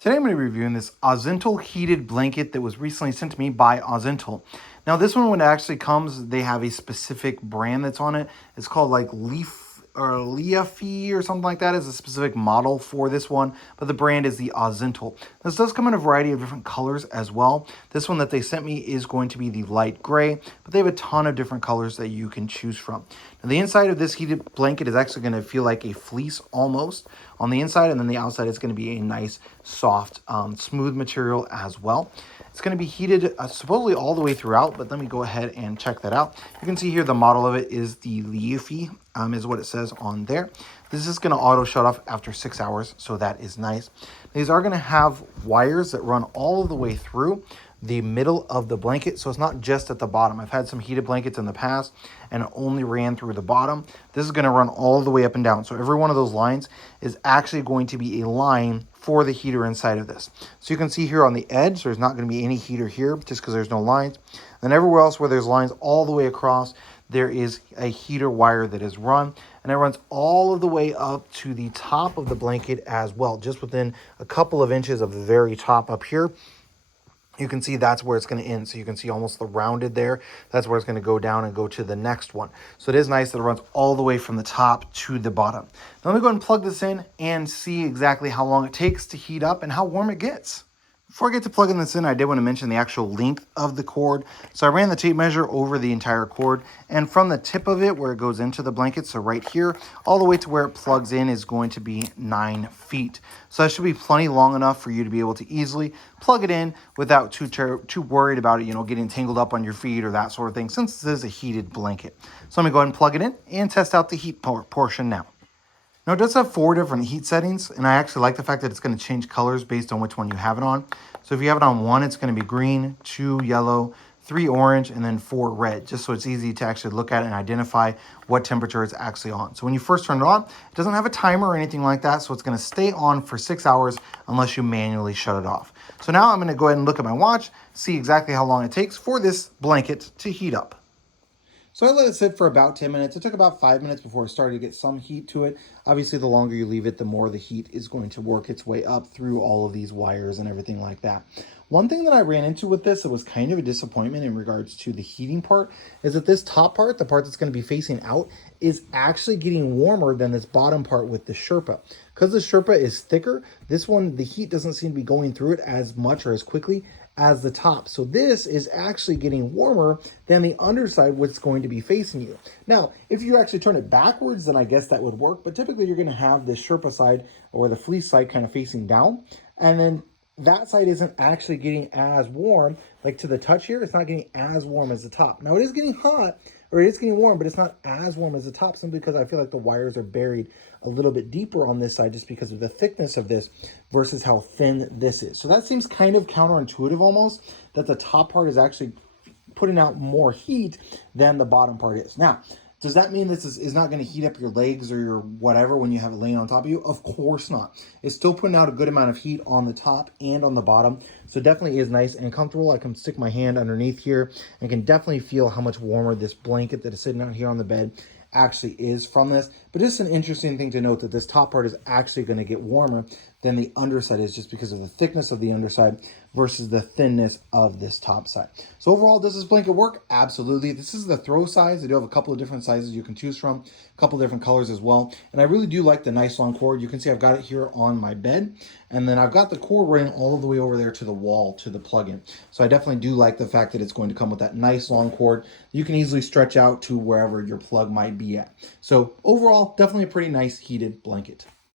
Today I'm going to be reviewing this Aozintl heated blanket that was recently sent to me by Aozintl. Now this one, when it actually comes, they have a specific brand that's on it. It's called like Leaf or Leafy or something like that is a specific model for this one, but the brand is the Aozintl. This does come in a variety of different colors as well. This one that they sent me is going to be the light gray, but they have a ton of different colors that you can choose from. Now the inside of this heated blanket is actually going to feel like a fleece almost on the inside, and then the outside is going to be a nice soft smooth material as well. It's going to be heated supposedly all the way throughout, but let me go ahead and check that out. You can see here the model of it is the Leafy, is what it says on there. This is going to auto shut off after 6 hours, so that is nice. These are going to have wires that run all of the way through the middle of the blanket, so it's not just at the bottom. I've had some heated blankets in the past and it only ran through the bottom. This is going to run all the way up and down, so every one of those lines is actually going to be a line for the heater inside of this. So you can see here on the edge there's not going to be any heater here just because there's no lines. Then everywhere else where there's lines all the way across, there is a heater wire that is run, and it runs all of the way up to the top of the blanket as well, just within a couple of inches of the very top up here. You can see that's where it's going to end. So you can see almost the rounded there. That's where it's going to go down and go to the next one. So it is nice that it runs all the way from the top to the bottom. Now let me go ahead and plug this in and see exactly how long it takes to heat up and how warm it gets. Before I get to plugging this in, I did want to mention the actual length of the cord. So I ran the tape measure over the entire cord, and from the tip of it where it goes into the blanket, so right here, all the way to where it plugs in is going to be 9 feet. So that should be plenty long enough for you to be able to easily plug it in without too worried about it, getting tangled up on your feet or that sort of thing, since this is a heated blanket. So let me go ahead and plug it in and test out the heat portion now. Now it does have 4 different heat settings, and I actually like the fact that it's going to change colors based on which one you have it on. So if you have it on 1, it's going to be green, 2 yellow, 3 orange, and then 4 red, just so it's easy to actually look at it and identify what temperature it's actually on. So when you first turn it on, it doesn't have a timer or anything like that, so it's going to stay on for 6 hours unless you manually shut it off. So now I'm going to go ahead and look at my watch, see exactly how long it takes for this blanket to heat up. So I let it sit for about 10 minutes. It took about 5 minutes before it started to get some heat to it. Obviously, the longer you leave it, the more the heat is going to work its way up through all of these wires and everything like that. One thing that I ran into with this that was kind of a disappointment in regards to the heating part is that this top part, the part that's going to be facing out, is actually getting warmer than this bottom part with the Sherpa. Because the Sherpa is thicker, this one, the heat doesn't seem to be going through it as much or as quickly as the top. So this is actually getting warmer than the underside, what's going to be facing you. Now, if you actually turn it backwards, then I guess that would work. But typically you're going to have the Sherpa side or the fleece side kind of facing down. And then that side isn't actually getting as warm, like to the touch here, it's not getting as warm as the top. Now it is getting hot, or it is getting warm, but it's not as warm as the top, simply because I feel like the wires are buried a little bit deeper on this side just because of the thickness of this versus how thin this is. So that seems kind of counterintuitive almost, that the top part is actually putting out more heat than the bottom part is. Now, does that mean this is not going to heat up your legs or your whatever when you have it laying on top of you? Of course not. It's still putting out a good amount of heat on the top and on the bottom. So it definitely is nice and comfortable. I can stick my hand underneath here and can definitely feel how much warmer this blanket that is sitting out here on the bed actually is from this. But it's an interesting thing to note that this top part is actually going to get warmer than the underside is, just because of the thickness of the underside versus the thinness of this top side. So overall, does this blanket work? Absolutely. This is the throw size. They do have a couple of different sizes you can choose from, a couple of different colors as well. And I really do like the nice long cord. You can see I've got it here on my bed, and then I've got the cord running all the way over there to the wall, to the plug-in. So I definitely do like the fact that it's going to come with that nice long cord. You can easily stretch out to wherever your plug might be at. So overall, definitely a pretty nice heated blanket.